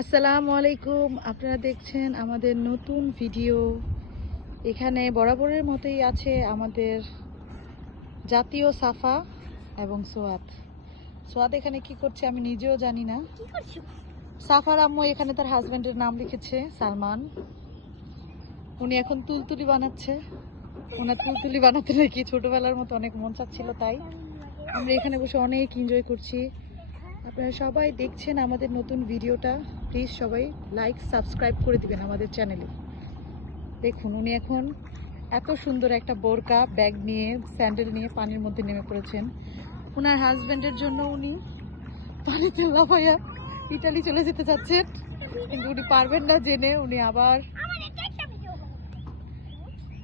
আসসালামু আলাইকুম। আপনারা দেখছেন আমাদের নতুন ভিডিও। এখানে বরাবরের মতোই আছে আমাদের জাতীয় সাফা এবং সোয়াদ। সোয়াদ এখানে কি করছে আমি নিজেও জানি না। সাফার আম্মু এখানে তার হাজবেন্ডের নাম লিখেছে সালমান। উনি এখন তুলতুলি বানাচ্ছে। ওনার তুলতুলি বানাতে নাকি ছোটবেলার মতো অনেক মন চাচ্ছিল, তাই আমরা এখানে বসে অনেক এনজয় করছি। আপনারা সবাই দেখছেন আমাদের নতুন ভিডিওটা। প্লিজ সবাই লাইক সাবস্ক্রাইব করে দিবেন আমাদের চ্যানেলে। দেখুন উনি এখন এত সুন্দর একটা বোরকা ব্যাগ নিয়ে স্যান্ডেল নিয়ে পানির মধ্যে নেমে পড়েছেন। ওনার হাজবেন্ডের জন্য উনি পানিতে লাফাইয়া ইটালি চলে যেতে চাচ্ছেন, কিন্তু উনি পারবেন না জেনে উনি আবার।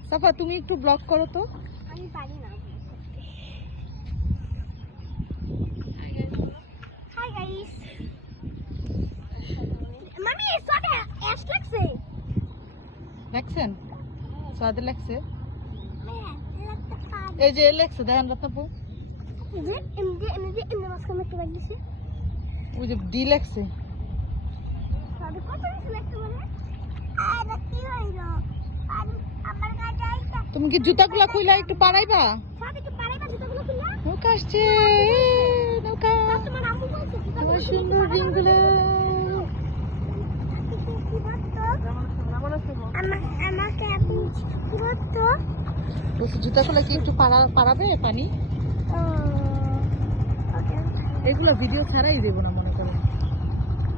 সাফা তুমি একটু ব্লক করো তো। আমি পারি না। হাই গাইস, মামি সাথে অ্যাশ লাগছে। দেখছেন সাদে লাগছে, হ্যাঁ লাগতে পারে। এই যে লাগছে দেখেন রত্নপু, যে এমনি মাঝখানে একটা লাগিয়েছে। ওই যে ডি লাগছে। সাথে কত কিছু লাগতে পারে। আর কি হইলো আমার গাড়ি আইতা। তুমি কি জুতাগুলা খুইলা একটু পারাইবা? সাথে কি পারাইবা জুতাগুলো খুললা? নৌকা আসছে, নৌকা তোমার আম্মু বলছে আমার সুন্দর রিংগুলো। আমাকে আপনি কি বলতো? বলছি জুতাগুলা কি একটু পারাবে পানি? এগুলো ভিডিও ছাড়াই দেবো না মনে করেন।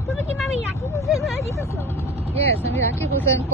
তুমি কি মামি রাখি বুঝে দিতেছো? ইয়েস, আমি রাখি হোসেন।